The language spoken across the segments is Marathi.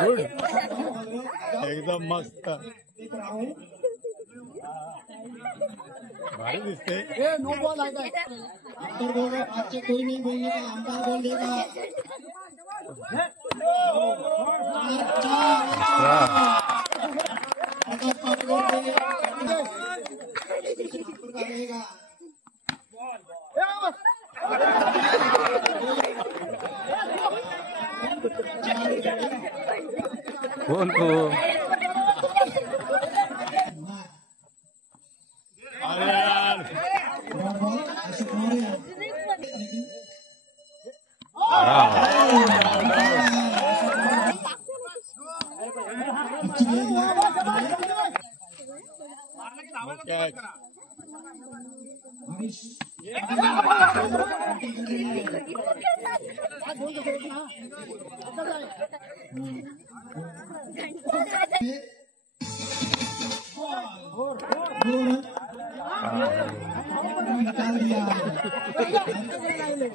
गुड एकदम मस्त भारी दिसते। नो बॉल आता है अंपायर बोल रहा आपसे कोई नहीं बोलने का अंपायर बोल देगा। कौन को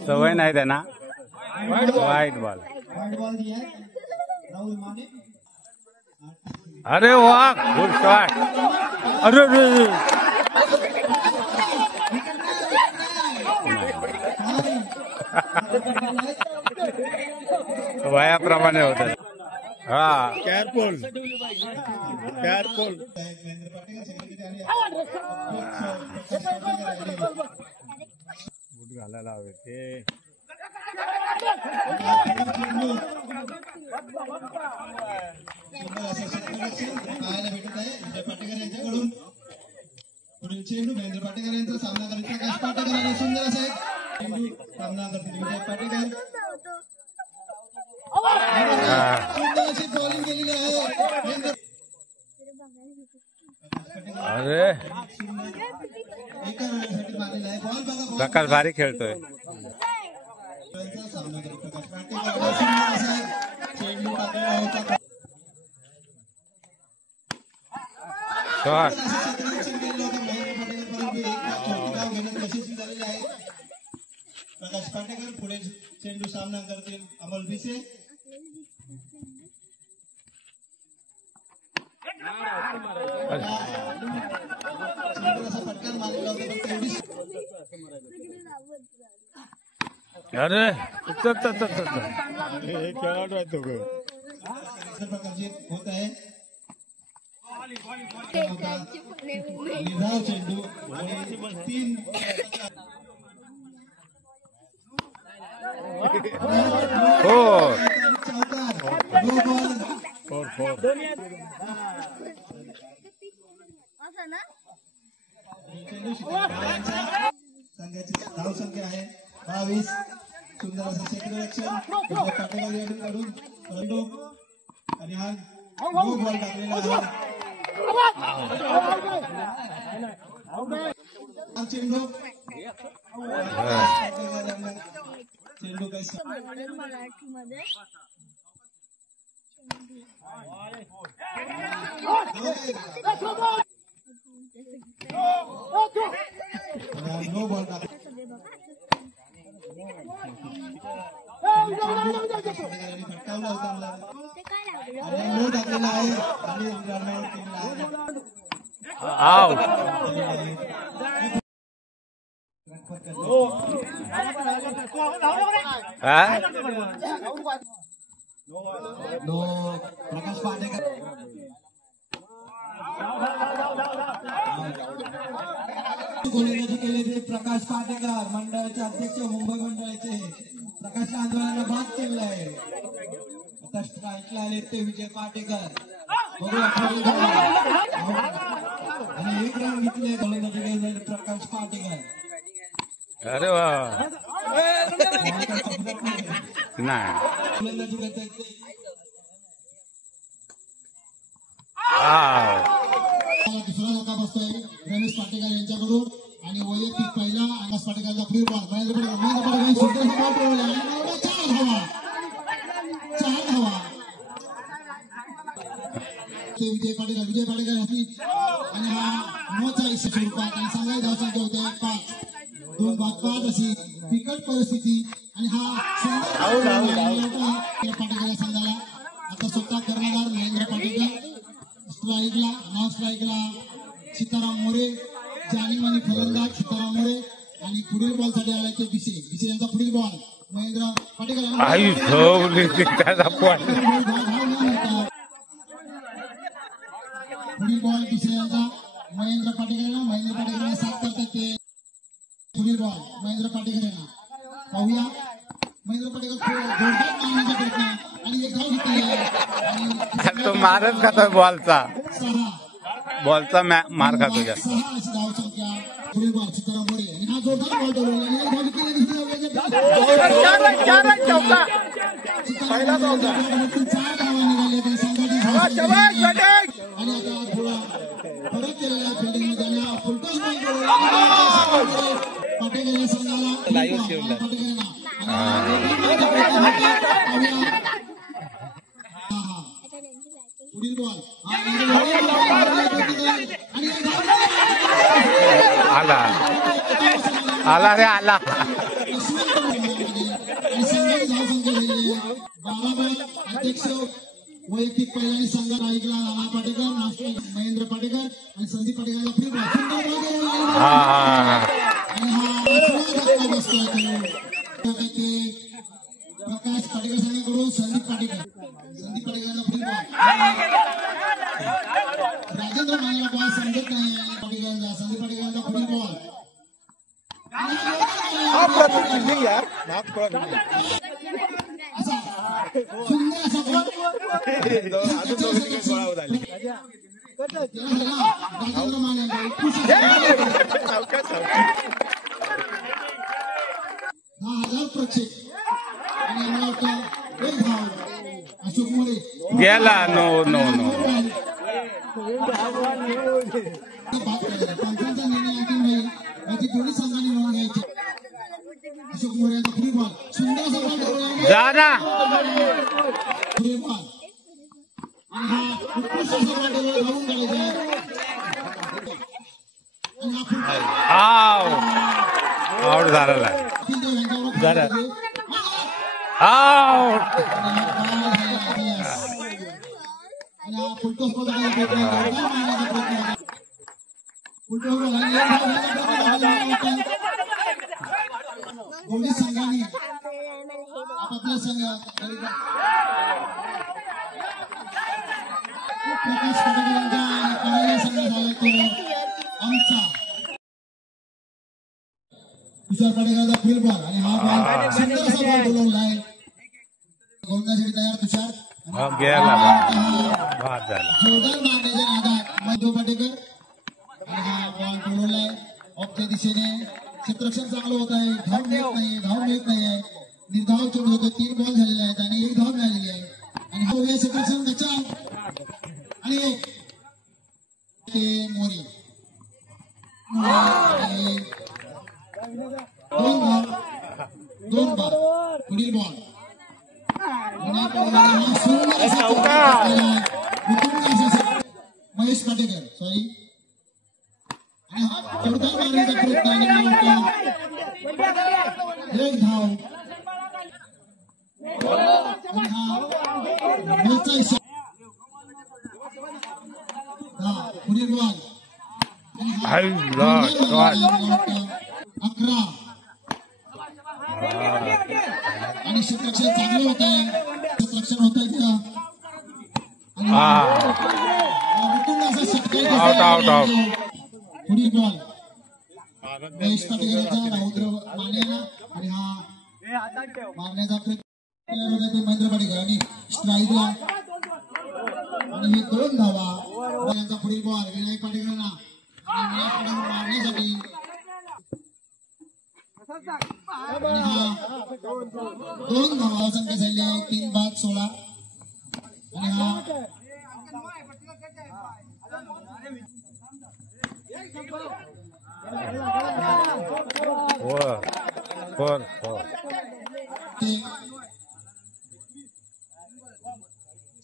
सवय नाही त्यांना। वाईट बॉल दिया राहुल माने। अरे वाह गुड शॉट। अरे वयाप्रमाणे होत। हा केअरफुल केअरफुल बूट घालायला हवे ते। पुढील चेंडू महेंद्र पाटेकर यांचा सामना करत प्रकाश पाटेकर आणि सुंदर असा एक चेंडू सामना करतील विजय पाटेकर। सुंदर अशी बॉलिंग केलेली आहे। अरे एका वेळेसाठी मारलेला आहे बॉल बघा प्रकाश भारी खेळतोय। सामना करत प्रकाश पाटेकर सुंदर असा चेंडू टाकलेला होता। शॉट प्रकाश पाटेकर पुढे चेंडू सामना करतील अमोल भिसे। फटकार मारलेला होता। अरे खेळाडू आहे तो प्रकारचे होत आहे। चेंडू 3 संघाची धावसंख्या आहे 22। सुंदर असं क्षेत्ररक्षण पाटेकर याकडून आणि हा नो बॉल टाकलेला आहे। चेंडू चेंडू कैसे नो बॉल फटकावला होता आणि नो टाकलेला आहे आणि रनआउट केलेला आहे। नो प्रकाश पाटेकर गोलंदाजी केले ते प्रकाश पाटेकर मंडळाचे अध्यक्ष मुंबई मंडळाचे प्रकाश आंदोलनाला बाद केलेला आहे। आता स्ट्राईकला आले ते विजय पाटेकर आणि एक रन घेतले गोलंदाजी केले प्रकाश पाटेकर। अरे वा नाही गोलंदाजी करतात दुसरा धक्का बसतोय रमेश पाटेकर यांच्याकडून आणि वैयक्तिक पहिला आकाश पाटेकरचा फ्री बॉल महेंद्र पाटेकर सुंदर बॉल ठेवला आणि 4 धावा विजय पाटेकर असली आणि हा 9 स्वरूपात आणि सांगाय धावसंख्या होते 5 2 बाद 5 अशी बिकट परिस्थिती आणि हा पाटेकर या संघाला आता स्वतः कर्णधार महेंद्र पाटेकर स्ट्राईकला नॉन स्ट्राईकला सीताराम मोरे जाणीव आणि फलंदाज सीताराम मोरे आणि पुढील बॉल साठी आला की बिसे यांचा पुढील बॉल महेंद्र पाटेकर पुढील बॉल बिसे यांचा महेंद्र पाटेकर साथ करतात ते पुढील बॉल महेंद्र पाटेकर यांना पाहूया महेंद्र पाटेकर जोरदार मारण्याचा प्रयत्न आणि एक धाव घेतली आणि तो मारच खातो बॉलचा मार खातो जास्त 6 अशी धाव संख्या पुढील बॉल सीताराम मोरे आणि हा जोरदार बॉल ठेवला आणि एक धाव घेतली पहिला धाव 4 धावा निघाल्या त्या संघाची आणि आता थोडा फरक केलेला फिल्डिंग मध्ये आणि फुलटॉस बॉल पाटेकर या संघाला पाटेकरांना पुढील बॉल आला आला रे आला अध्यक्ष वैयक्तिक पहिल्याने संघात ऐकला नाना पाटेकर महेंद्र पाटेकर आणि संदीप पाटेकरला फ्री बॉल आणि हा बसतोय प्रकाश पाटेकर संघाकडून संदीप पाटेकरला फ्री बॉल राजेंद्र मानेला बॉल समजत नाही पाटेकरांचा संदीप पाटेकरांचा फ्री बॉल सुंदर असा राजेंद्र माने प्रेक्षक आणि मला वाटतं एक धाव अशोक मोरे गेला नो पंचांचा निर्णय अंतिम होईल याची दोन्ही संघांनी नोंद घ्यायची अशोक मोरे यांचा फ्री बॉल सुंदर असा बॉल जा ना फ्री बॉल आणि हा उत्कृष्ट असा बॉल धावून काढायचा आउट झालेला आउट दोन्ही संघांनी आपापल्या संघ प्रकाश पाटेकरांचा पहिला संघ झाला तो आमचा तुषार पाटेकरांचा फील्ड बॉल आणि हा बॉल सुंदर असा बॉल बोलवलाय गोलंदाजीसाठी तयार तुषार जोरदार मारण्याच्या नादात मधु पाटेकर आणि हा बॉल बोलवलाय ऑफच्या दिशेने क्षेत्ररक्षण चांगलं होत आहे धाव मिळत नाहीये निर्धाव चेंडू होतो 3 बॉल झालेले आहेत आणि 1 धाव मिळालेली आहे आणि हा क्षेत्ररक्षण त्याच्या आणि मोरे 2 बॉल पुढील बॉल महेश पाटेकर सॉरी आणि हा जोरदार मारण्याचा प्रयत्न आणि एक धाव आणि हा गोलचा इशारा पुढील बॉल 11 आणि क्षेत्ररक्षण चांगलं होत आहे क्षेत्ररक्षण होत आहे पुढील बॉल महेश पाटेकरांचा राहुल मानेला आणि हा मारण्याचा प्रयत्न महेंद्र पाटेकर आणि स्ट्राईकला आणि हे 2 धावा यांचा पुढील बॉल विनायक पाटेकरांना मारण्यासाठी आणि हा 2 धावा संख्या झाली आहे 3 बाद 16 आणि हा फोर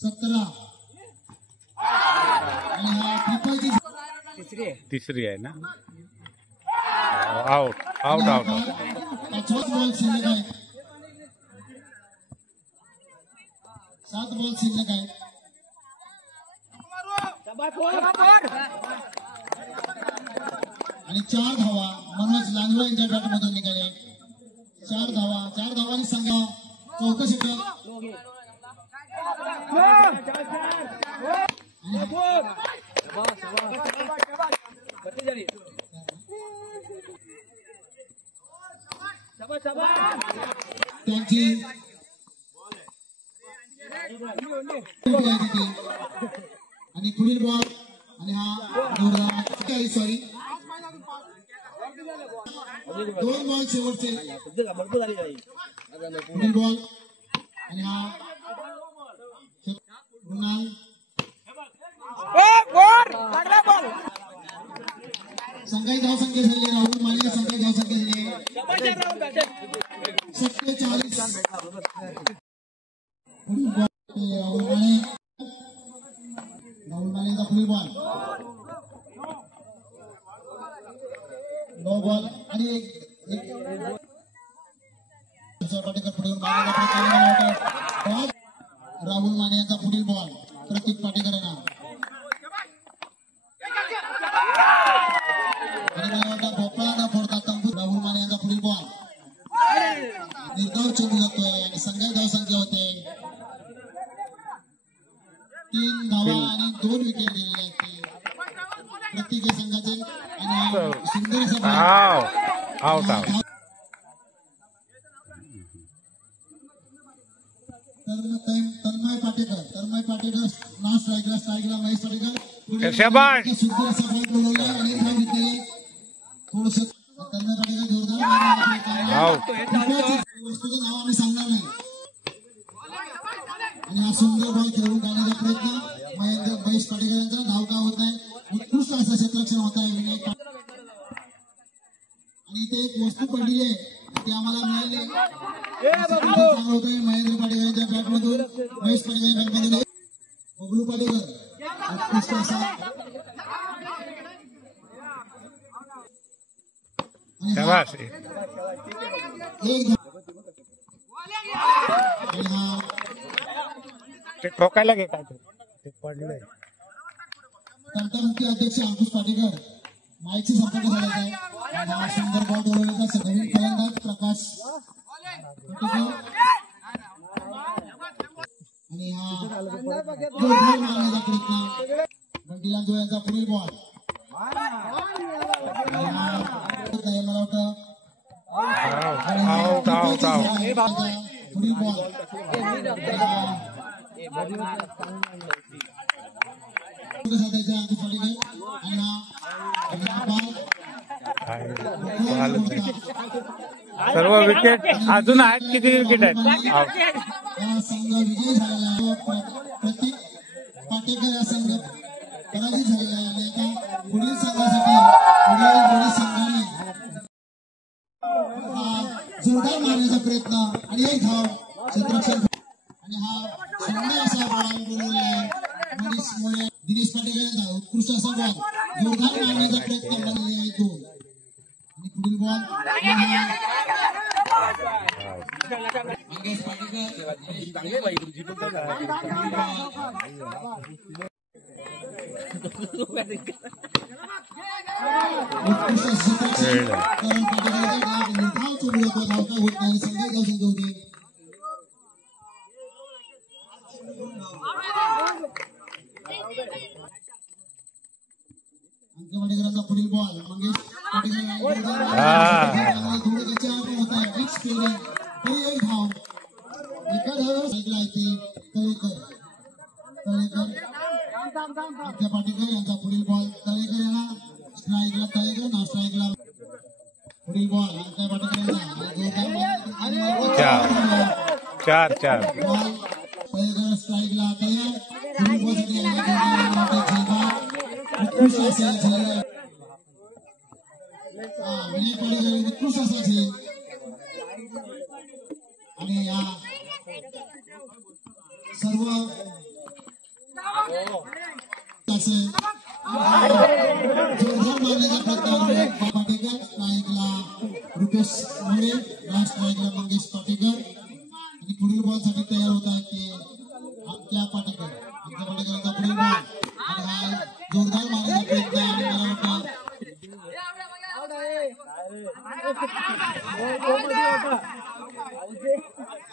17 तिसरी आहे ना. Out out out. पाचवाच बॉल शिल्लक आहे. 7 बॉल शिल्लक आहे. आणि 4 धावा मनोज लांजवा यांच्या बॅटमधून निघाले. 4 धावांनी संघ चौथं षटक. त्यांची आणि पुढील बॉल आणि हा सॉरी 2 बॉल शेवटचे. पुढील बॉल आणि हा मृणाल संघाची धावसंख्या झाली. राहुल माने संघाची धावसंख्या झाली 47. राहुल मानेचा पुढील बॉल. नो बॉल आणि पाटेकर पुढे राहुल माने यांचा पुढील बॉल प्रतीक पाटेकर यांना. आणि मला वाटतं भोपळा न फोडता तंबू. राहुल माने यांचा पुढील बॉल निर्धाव चेंडू जातोय आणि संघाची धावसंख्या होते 3 धावा आणि 2 विकेट गेलेले आहेत प्रत्येक संघाचे. आणि सुंदर आउट आउट. तन्मय पाटेकर ना स्ट्राईकला महेश पाटेकर शाबाश. सुंदर असा बॉल बोलवला आणि धाव घेतले. थोडस तन्मय पाटेकर जोरदार वस्तूचं नाव आम्ही सांगणार नाही. आणि हा सुंदर बॉल खेळून काढण्याचा प्रयत्न महेश पाटेकर यांचा. धाव का होत नाही. उत्कृष्ट असं क्षेत्ररक्षण होत आहे विनायक. आणि इथे एक वस्तू पडली आहे ती आम्हाला मिळाली. चांगलं होत आहे महेंद्र पाटेकर यांच्या बॅटमधून. महेश पाटेकर बॅटमधून बबलू पाटेकर उत्कृष्ट असा शाबाश. ते ठोकायला घे काय ते पडलंय. तंटामुक्ती अध्यक्ष अंकुश पाटेकर माईकशी संपर्क झालेला आहे. हा सुंदर बॉल बोलवण्याचा नवीन फलंदाज प्रकाश आणि हा जोरदार मारण्याचा प्रयत्न बंटी लांजो यांचा पुढील बॉल. मला वाटतं पुढील बॉल सर्व विकेट अजून आहेत. किती विकेट आहेत? संघ विजयी झालेला प्रतीक पाटेकर या संघ पराजित झालेला आहे. आणि आता पुढील संघासाठी पुढील संघाने जोरदार मारण्याचा प्रयत्न आणि एक धाव क्षेत्ररक्षण. आणि हा सुंदर असा बॉल बोलवला आहे दिनेश पाटेकर यांचा. उत्कृष्ट असा बॉल जोरदार मारण्याचा प्रयत्न बनलेला आहे 2. आणि पुढील बॉल पाटेकरांचा पुढील बॉल मंगेश पाटेकर एक धाव. एका धाव साईडला येते तळेकर पाटेकर यांचा पुढील बॉल. तळेकर यांना स्ट्राईकला तळेकर ना स्ट्राईकला पुढील बॉल अंका पाटेकर चार बॉल. तळेकर स्ट्राईकला तयार. पुढील विनय पाटेकर उत्कृष्ट असायचे. आणि या सर्व जोरदार मारण्याचा प्रयत्न पाटेकर, स्ट्राईकला रुपेश मोरे, लास्ट स्ट्राईकला मंगेश पाटेकर आणि पुढील बॉल साठी तयार होत आहेत ते आमच्या पाटेकर. आमच्या पाटेकरांचा पुढील बॉल आणि हा जोरदार मारण्याचा प्रयत्न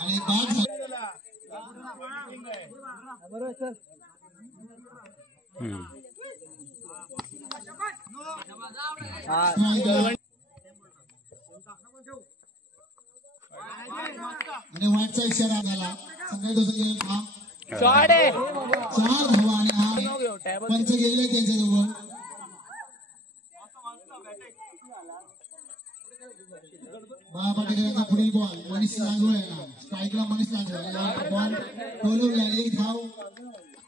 आणि मला वाटतं आणि बाद आणि वाटचा इशारा झाला. सगळे दोघं चार धावा आणि हा पंच गेले त्यांच्याजवळ. बाळा पाटेकरांचा पुढील बॉल मनीष लांजोळे ना स्ट्राईकला मनीष लांजोळे बॉल टोलवला. एक धाव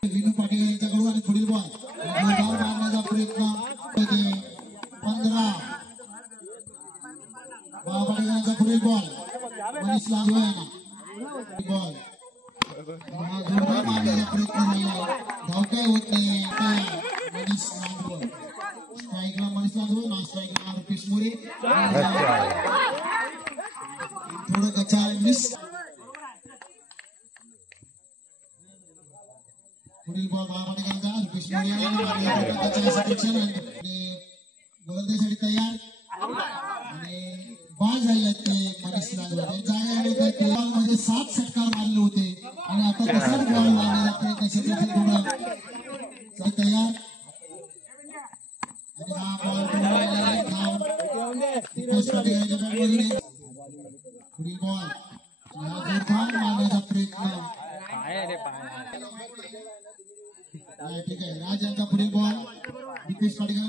विनू पाटेकर यांच्याकडून आणि पुढील बॉल धाव मारण्याचा प्रयत्न होते. 15 बाळा पाटेकरांचा पुढील बॉल मनीष लांजोळे ना बॉल जोरदार मारण्याचा प्रयत्न झाला. धाव काय होत नाही. मनीष लांजोळे स्ट्राईकला मनीष लांजोळे ना स्ट्राईकला रुपेश मोरे. थोडं गचा मिस. पुढील बॉल बाळा पाटेकरांचा रुपेश मोरे गोलंदाजीसाठी तयार आणि बाद झाले ते मनीष लांजोळे. त्यांच्या मध्ये 7 षटकार मारले होते आणि आता तसाच बॉल मारण्याचा प्रयत्न थोडं तयार आणि हा बॉल पुढील बॉल जोरदार मारण्याचा प्रयत्न. ठीक आहे. राज यांचा पुढील बॉल दीपेश पाटेकर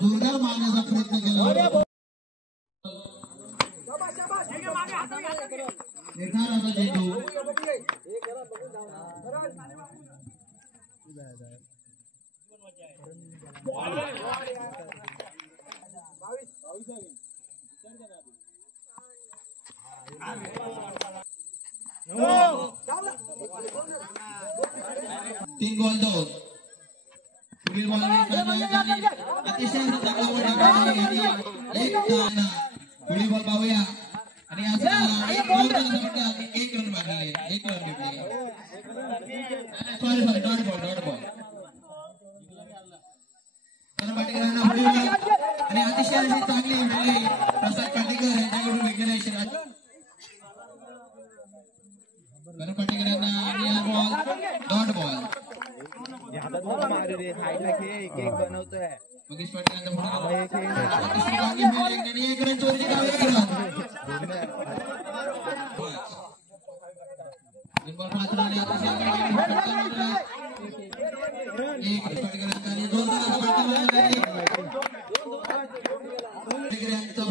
जोरदार मारण्याचा प्रयत्न केला. तीन बॉल 2 पुढील बॉल अतिशय पुढील बॉल पाहूया आणि एक रन मारली. 1 रन भेटली. सॉरी डॉट बॉल पाटेकरांना पुढील बॉल आणि अतिशय अशी चांगली मिळाली प्रसाद पाटेकर यांच्याकडून विघ्नेश पाटेकरांना आणि हा बॉल डॉट बॉल. बनवतोय मगेश पाटेकरांचा पुढे अतिशय चांगली मिळाली. 1 रन चोरीची धाव.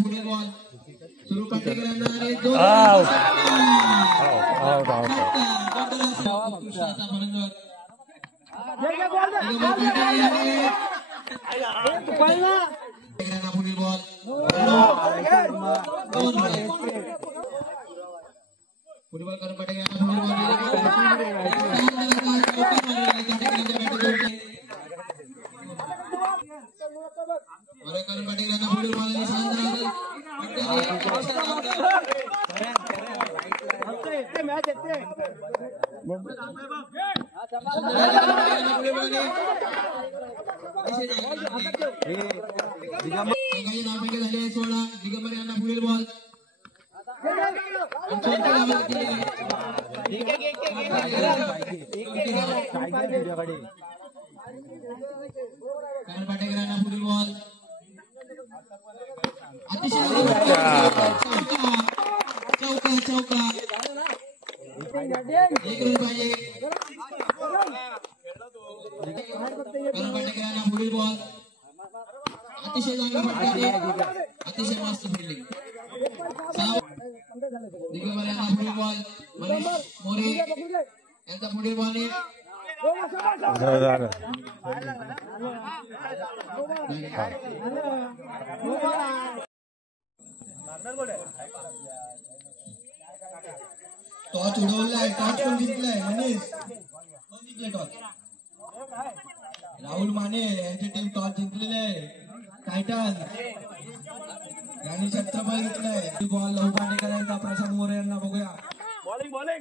पुढील बॉल सुरू पाटेकरांना आणि पुढील बॉल फुटबॉल करून पाटेकरांना पुढील बॉल दिगंबर यांना पुढील बॉल पाटेकरांना पुढील बॉल अतिशय चौका 1 रन पाहिजे. पाटेकरांना पुढील बॉल अतिशय चांगली फटकारी अतिशय मस्त फिल्डिंग. दिगंबर यांना पुढील बॉल मनीष मोरे यांचा यांचा पुढील बॉल आहे. झालं. टॉस उडवलाय. टॉस कोण जिंकलाय? मनीष कोण जिंकले टॉस? राहुल माने यांची टीम टॉस जिंकलेली आहे. टायटन यांनी छत्रपती घेतलाय. बॉल लहू पाटेकर यांचा प्रशांत मोरे यांना बघूया. आणि बॉल काय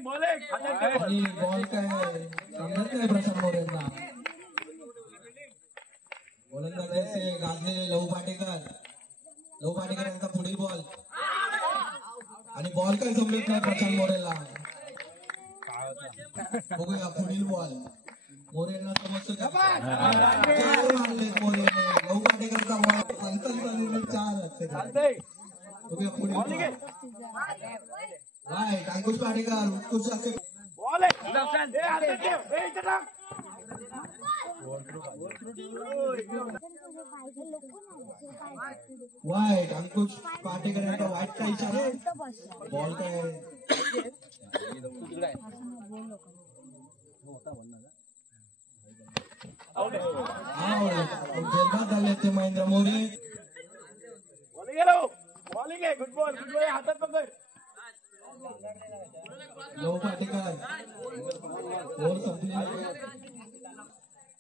समजत नाही प्रशांत मोरे यांना. गोलंदाज असे गाजलेले लहू पाटेकर यांचा पुढील बॉल आणि बॉल काय समजत नाही प्रशांत मोरेला. बघूया पुढील बॉल. मोरेंना समजतो मारले मोरेने. लहू पाटेकरचा बॉल 4 बघूया पुढील बॉल. राईट अंकुश पाटेकर उत्कृष्ट असे वाईट. अंकुश पाटेकर यांचा वाईट का इशारा. बॉल काय जेलबाद झाले ते महेंद्र मोरे. लहू पाटेकर गोल संपली.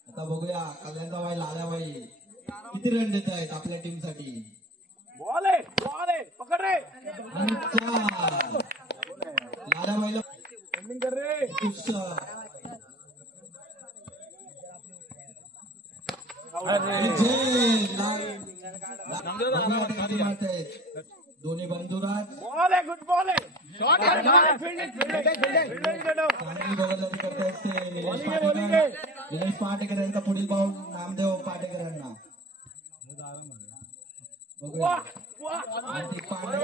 आता बघूया कल्याणचा बाई लाल्याबाई किती रन देत आहेत आपल्या टीम साठी. आणि 4 लाल्याबाईला दोन्ही बंधुराज चांगली गोलंदाजी करते असते निलेश पाटेकर यांचा पुढील पाऊल नामदेव पाटेकर यांना. हार्दिक पांडे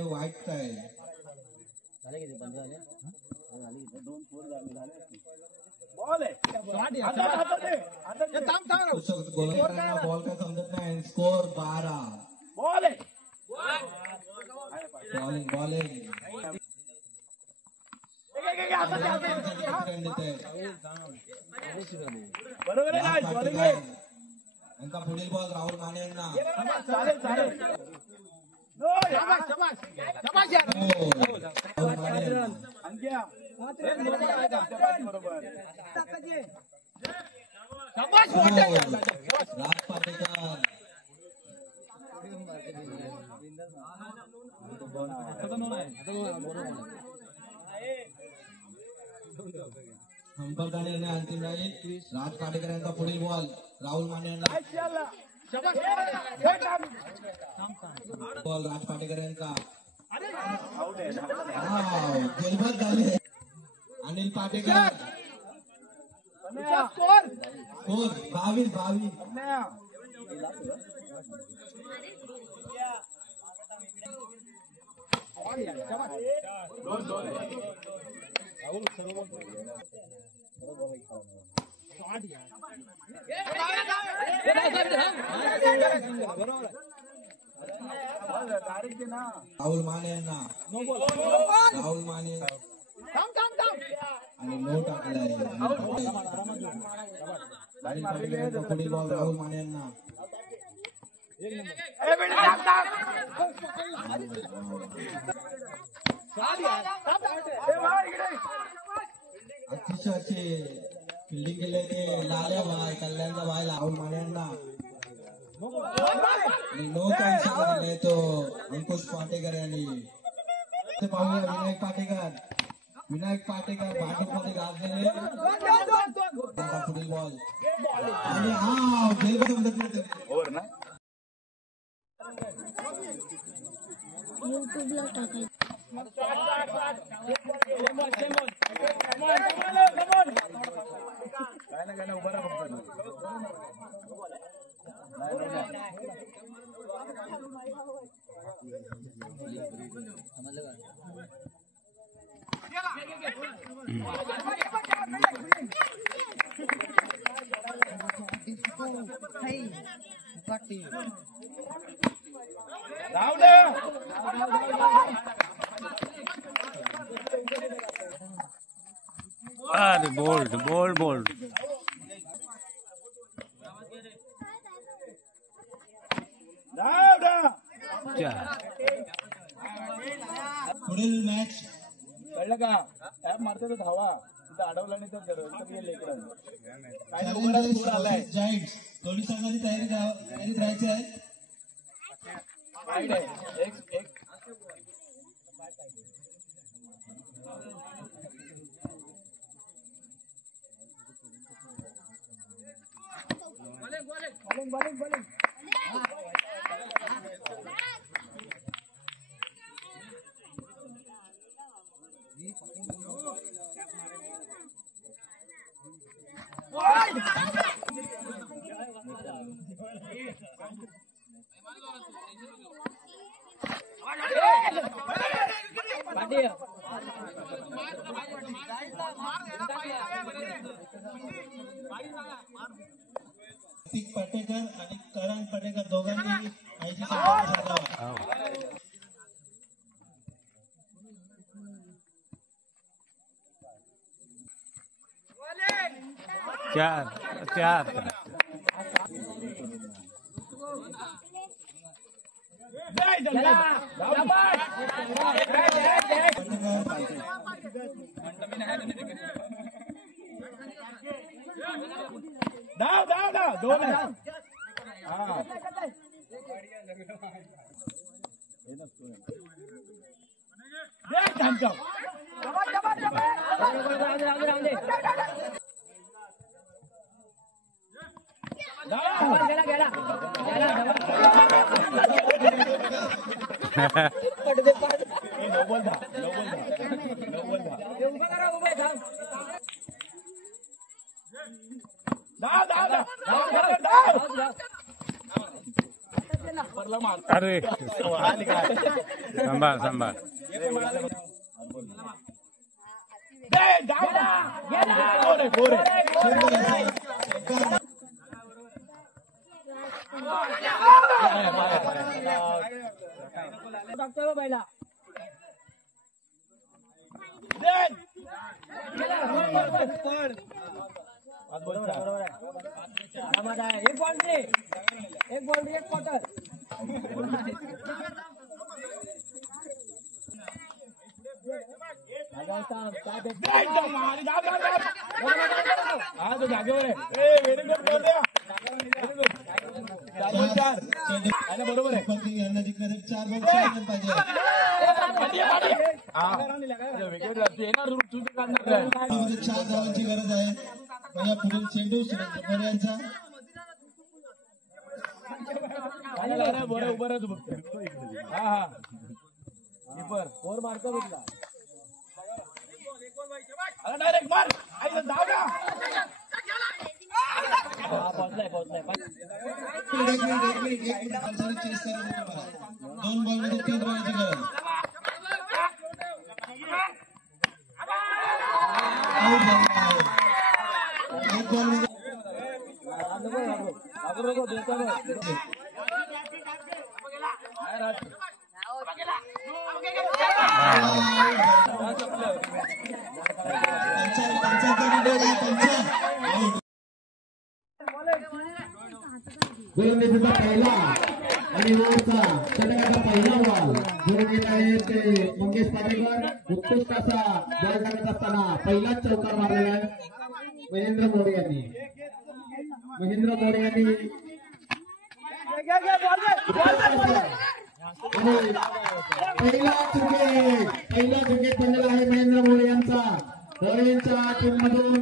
वाईट काय गोलंदाजांना बॉल काय समजत नाही. स्कोर 12. बॉलिंग यांचा पुढील बॉल राहुल माने यांना. राज पाटेकर संपर्काने अंतिम राहील. राज पाटेकर यांचा पुढील बॉल राहुल माने यांना. बॉल राज पाटेकर यांचा जेलबाद झाले. अनिल पाटेकर स्कोर 22. राहुल माने यांना. राहुल माने आणि नो टाकलाय. अनिल पाटील यांचा पुढील बॉल राहुल माने यांना. अतिशय असे फिल्डिंग केले ते लाल्या भाई कल्याणचा भाई राहुल माने यांना. नो का इशारा दिलाय तो अंकुश पाटेकर यांनी. पाहूया विनायक पाटेकर भाजपमध्ये गाजलेले. पुढील बॉल आणि समजत नाही युट्यूबला टाकायचं. चार बोल्ड बोल्ड बोल्ड. चार. पुढील मॅच कळलं का काय मारते तो धावा तिथं अडवला नाही तर लेकरं काय नाही उघडाच पूर आलाय जायंट्स दोन्ही संघांनी तयारीत राहायची आहे. साईड आहे एक बॉलिंग कार्तिक पाटेकर आणि करण पाटेकर दोघांनी आयजी संघाला चार चार. धाव दोन आहे अरे सांभाळ सांभाळ. एक बाउंड्री एक क्वार्टर जागेवर आहे बरोबर आहे यांना जिंकण्यासाठी 4 बॉल पाहिजे. मध्ये 4 धावांची गरज आहे. या पुढील चेंडू सुरेंद्र यांचा बरं उभं राहतो फक्त हा कीपर फोर मारतो बघला डायरेक्ट मार पोहोचलाय 2 बॉल मध्ये 3 रनाची गरज. एक बॉल मध्ये गोलंदाजीचा पहिला आणि ओव्हरचा षटकाचा पहिला बॉल घेऊन येत आहे ते मंगेश पाटेकर. उत्कृष्ट असा बॉल टाकत असताना पहिलाच चौकार मारलेला आहे महेंद्र मोरे यांनी. पहिला क्रिकेट पडलेला आहे महेंद्र मोरे यांचा. यांच्या टीम मधून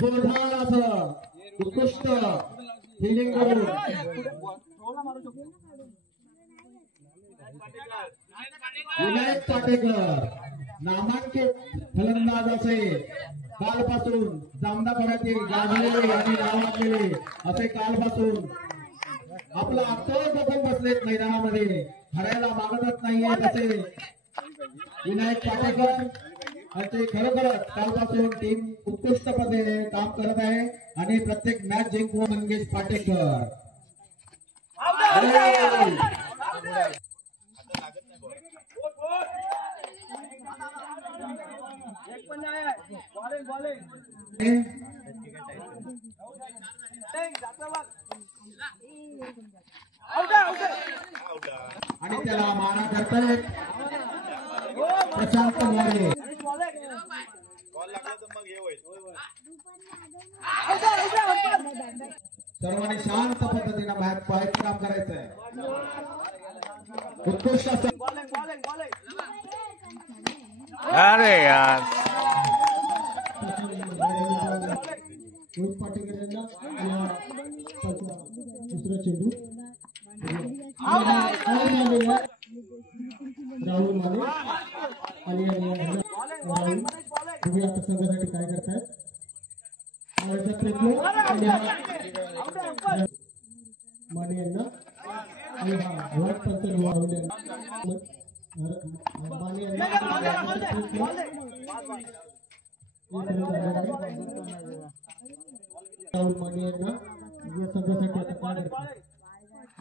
जोरदार असं उत्कृष्ट फिल्डिंग करून विनायक पाटेकर नामांकित फलंदाज असे कालपासून जामदापड्यातील गाजलेले आणि गावातलेले असे कालपासून आपला तळ बघून बसलेत मैदानामध्ये. हरायला मागतच नाहीये तसे विनायक पाटेकर आणि खरोखरच कालपासून टीम उत्कृष्ट पद्धतीने काम करत आहे आणि प्रत्येक मॅच जिंकून मंगेश पाटेकर. एक पण नाही आणि त्याला मारा करतायत प्रशांत मोरे. सर्वांनी शांत पद्धतीने बाहेर पाहायचं काम करायचंय. उत्कृष्ट असं अरे यार रोहित पाटील यांना दुसरा चेंडू राहुल माने आणि राहुल तुम्ही आता संघासाठी काय करतायत माने यांना आणि भरत पंत राहुल माने यांना राहुल माने यांना या संघासाठी आता काय करतात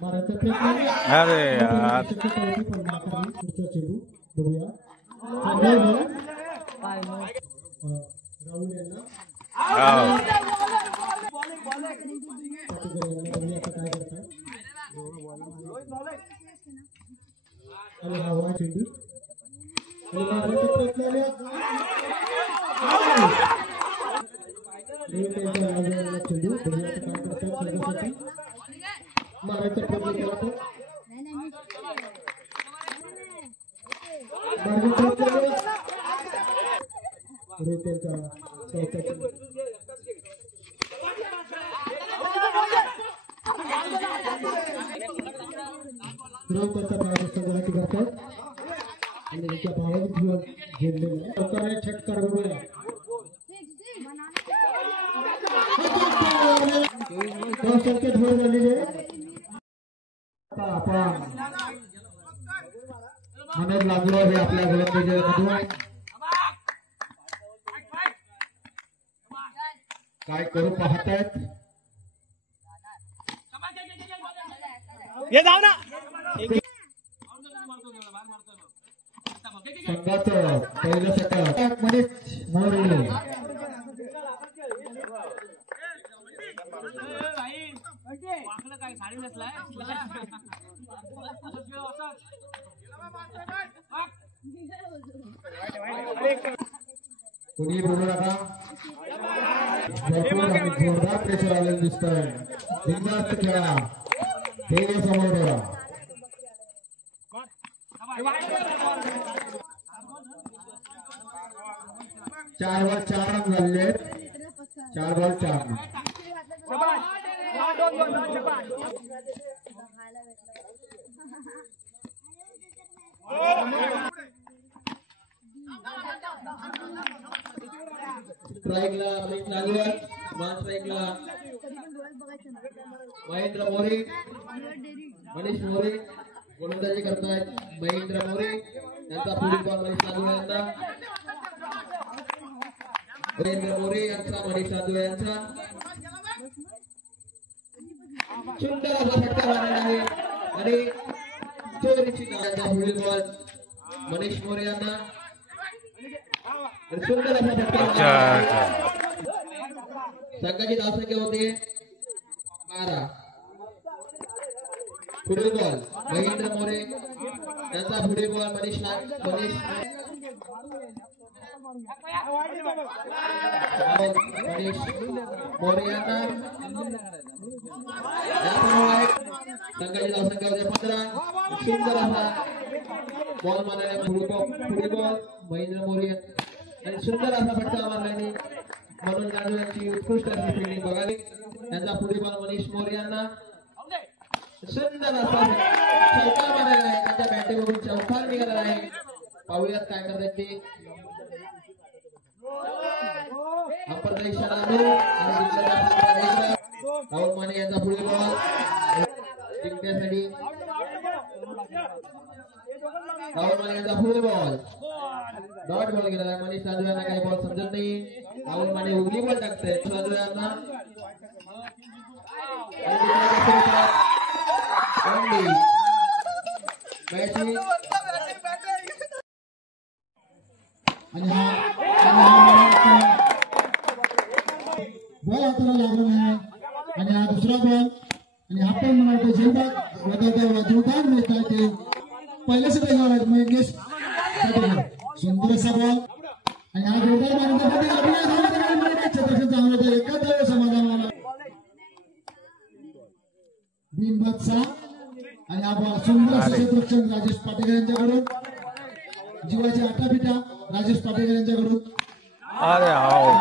मारायचा प्रयत्न. अरे यार पुढचा चेंडू बघूया राहुल यांना आता काय करतात आणि हा वा चेंडू आणि मारायचा प्रयत्न चेंडू बघूया आता काय करतात संघासाठी मारायचा प्रयत्न केला तर संघासाठी करतात आणि त्याच्या भावाचं जीवन घेतलेलं आहे. लवकर छटकार बघूया संकेत होत झालेले आपण मनोज लागलो हे आपल्या गोलंदाजीमधून काय करू पाहतायत. संघाचं पहिलं षटक मनीष मोरे. कुणी बोलू नका. जोरदार प्रेशर आलेलं दिसतंय. बिनधास्त खेळा. हे समोर ठेवा. 4 बॉल 4 रन झालेले आहेत. 4 बॉल 4 रन. स्ट्राईकला अमित नागवत, नॉन स्ट्राईकला महेंद्र मोरे, मनीष मोरे गोलंदाजी करतायत. महेंद्र मोरे यांचा पुढील बॉल मनीष नागवत यांना. महेंद्र मोरे यांचा मनीष नागवत यांचा सुंदर असा फटका मारला आहे आणि चोरीची यांचा पुढील बॉल मनीष मोरे यांना. सुंदर असा फटका संघाची धावसंख्या होते 12. पुढील बॉल महेंद्र मोरे यांचा पुढील बॉल मनीष मोरे यांना. संघाची धावसंख्या होते 15. सुंदर असा बॉल मारला पुढील बॉल महेंद्र मोरे आणि सुंदर असा फटका मारल्याने म्हणून गाडू यांची उत्कृष्ट अशी फिल्डिंग बघावी. त्यांचा पुढील बॉल मनीष मोरे यांना. सुंदर असा चौकार मारलेला आहे. त्यांच्या बॅटिंग बघून चौकार निघालेला आहे. पाहूयात काय करतात ते. अंपरचा इशारा आणि राहुल माने यांचा पुढील बॉल जिंकण्यासाठी. राहुल माने यांचा पुढील बॉल डॉट बॉल गेलेला आहे. मनीष नागवत यांना काही बॉल समजत नाही. राहुल माने उगली बॉल टाकतायत नागवत यांना. आणि बॉल हाताला लागला नाही आणि हा दुसरा बॉल आणि आपण म्हणाल जोरदार मिळत आहे ते पहिल्या षटकावर आहेत महेश पाटील सुंदर असा बॉल आणि हा जोरदार मारण्यासाठी छत्रपती चांगला होता एका धाव समाधान मला बिनबाद 6 आणि हा बॉल सुंदर असं क्षेत्ररक्षण राजेश पाटेकर यांच्याकडून जीवाची आटापिटा राजेश पाटेकर यांच्याकडून अरे हो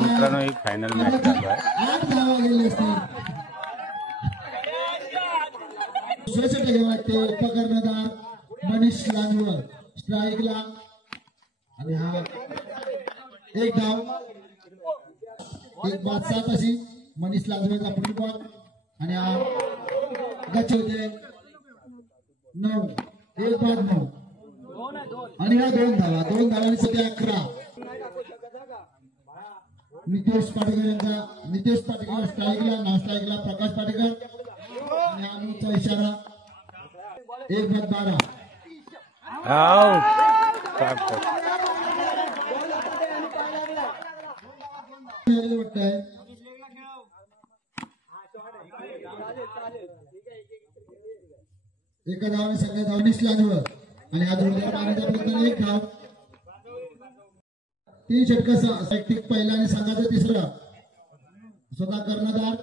मित्रांनो ही फायनल मॅच चालू आहे 8 धावा गेले असतील दुसऱ्या षटकावर वाटते उपकर्णधार मनीष लांजवर स्ट्राईकला आणि हा एक धाव 1-7 अशी मनीष लांजवेचा पुढील बॉल आणि हा गच्च होते 9 1-9 आणि हा 2 धावांनी सध्या 11 नितेश पाटेकर स्ट्राईकला नाव स्ट्राईकला प्रकाश पाटेकर आणि अनुचा इशारा 1-12 वाटतंय एका धावाने सगळ्या धावनीस लागलं आणि हा जोरदार मारण्याचा प्रयत्न एक धाव 3 षटक सैक्टिक पहिला आणि संघाचा तिसरा स्वतः कर्णधार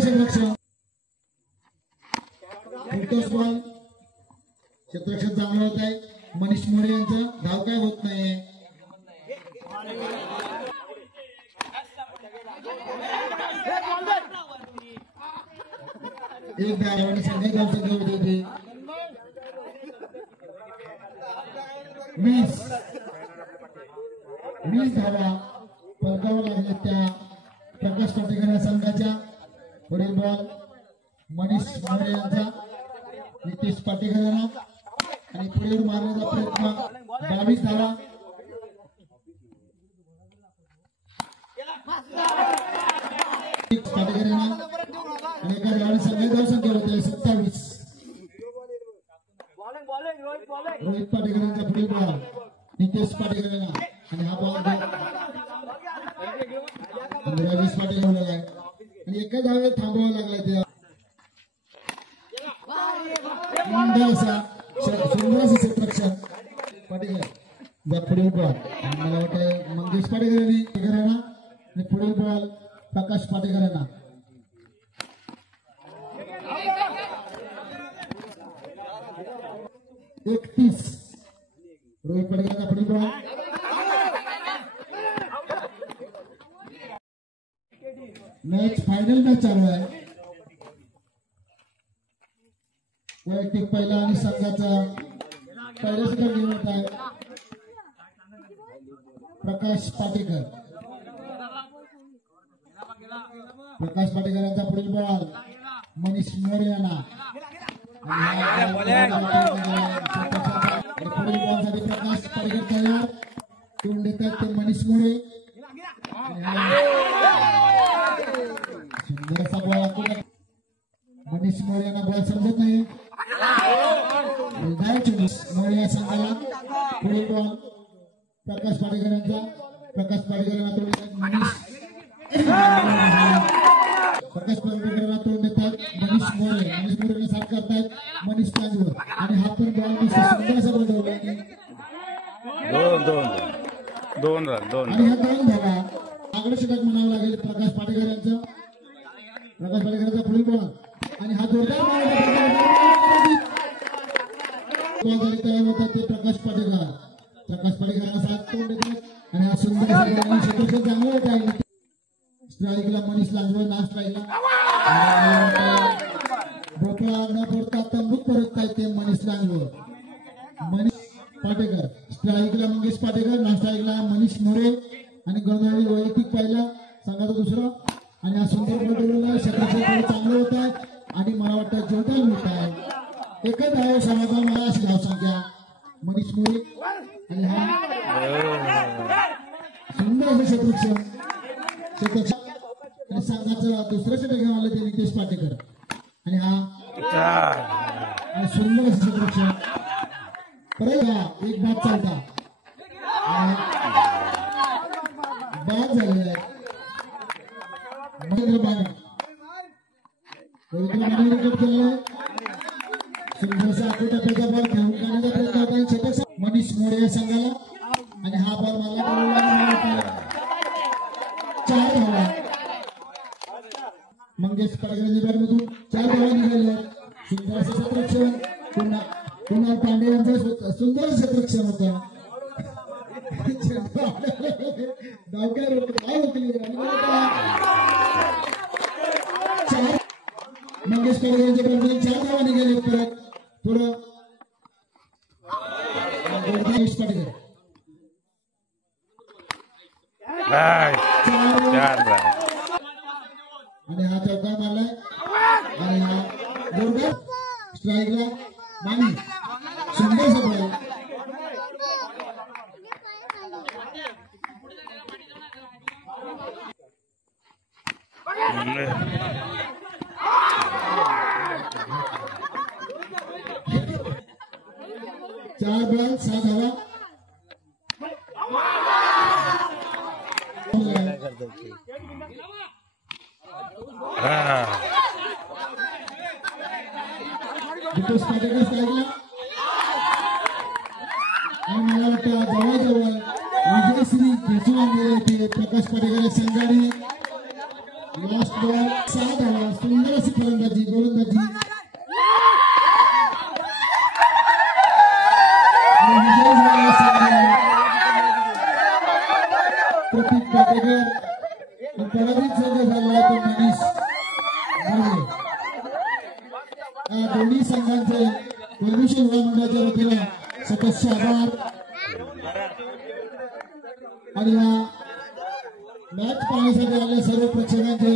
संरक्षण बॉल क्षेत्ररक्षण चांगलं होत आहे मनीष मोरे यांचं धाव काय होत नाही एक धावाने संघात धाव संख्या होते 20 धावा पलकावर लागले त्या प्रकाश पाटेकर संघाच्या पुढील बॉल मनीष मोरे यांचा नितेश पाटेकर यांना आणि पुढील मारण्याचा प्रयत्न 22 धावा पाटेकर यांना आणि एका धावाने संघात धाव संख्या होते 27 रोहित पाटेकर यांचा पुढील बॉल नितेश पाटेकर यांना आणि हा बॉल राजेश पाटील आहे आणि एका धावेत थांबवावं लागला त्या सुंदर असं क्षेत्ररक्षण पाटेकर पुढील बॉल मला वाटतं मंगेश पाटेकर यांना आणि पुढील बॉल प्रकाश पाटेकर यांना रोहित पाटेकरांचा पुढील बॉल मॅच फायनल मॅच चालू आहे वैयक्तिक पहिला आणि संघाचा पहिला षटक घेऊन होत आहे प्रकाश पाटेकर यांचा पुढील बॉल मनीष मोरे यांना पुढील बॉल साठी प्रकाश पाटेकर तयार तोंड देतात ते मनीष मोरे सुंदर असा बॉल मनीष मोरे यांना बॉल समजत नाही मोरे या संघाला पुढील बॉल प्रकाश पाटेकर यांना तोंड देतात मनीष मोरे साथ करतायत मनीष लांजवर आणि हा पण बॉल सुंदर असा बॉल ठेवला आणि हा 2 धावा आगळे षटक म्हणावं लागेल प्रकाश पाटेकर यांचा पुढील बॉल आणि हा जोरदार बॉल तयार होतात ते प्रकाश पाटेकरांना साथ तोंड देतात आणि हा सुंदर क्षेत्ररक्षण चांगलं होत आहे स्ट्राईकला मनीष लांजवर ना स्ट्राईकला भोपळा न फोडता तंबूत परतताय ते मनीष पाटेकर स्ट्राईकला मंगेश पाटेकर ना स्ट्राईकला मनीष मोरे आणि गणवेळी वैयक्तिक पहिला संघाचा दुसरा आणि हा सुंदर बॉल क्षेत्ररक्षण चांगलं होत आहे आणि मला वाटतं जोरदार मिळत आहे एकच धाव समाधान मला अशी धाव संख्या मनीष मोरे आणि हा सुंदर असं क्षेत्ररक्षण आणि संघाचं दुसरं षटक घेऊन आलं ते नितेश पाटेकर आणि हा आणि सुंदर असं क्षेत्ररक्षण परत एक बाद चालता बाद झालेला आहे महेंद्र माने विकेट केलेला सुंदरसा आकृत्याचा बॉल घेऊन काढण्याचा प्रयत्न होता आणि छोटासा मनीष मोरे या संघाला आणि हा बॉल मला 4 धावा मंगेश पडगरेच्या बॅटमधून 4 धावा निघाल्या सुंदर असं क्षेत्ररक्षण कुणाल पांडे यांचं सुंदर क्षेत्ररक्षण होतं धावकर धाव रोखली मंगेश पडगरेच्या बॅटमधून 4 धावा निघाल्या परत थोडं मंगेश पडगर 4 रन आणि हा चौकार मारलाय आणि हा जोरदार स्ट्राईकला मानी सुंदर सफळ 4 बॉल 7 धावा विकेट स्ट्रायकर स्ट्राईकला आणि मला वाटतं जवळजवळ विजयश्री खेचून आणलेले ते प्रकाश पाटेकर संघाने लास्ट बॉल 6 धावा सुंदर अशी फलंदाजी गोलंदाजी विजय झालेला संघ प्रतीक पाटेकर पराभूत संघ झाला तो मनीष मोरे दोन्ही संघांचे प्रदूषण मंडळाच्या वतीनं सदस्य आभार आणि या मॅच पाहण्यासाठी आलेल्या सर्व प्रेक्षकांचे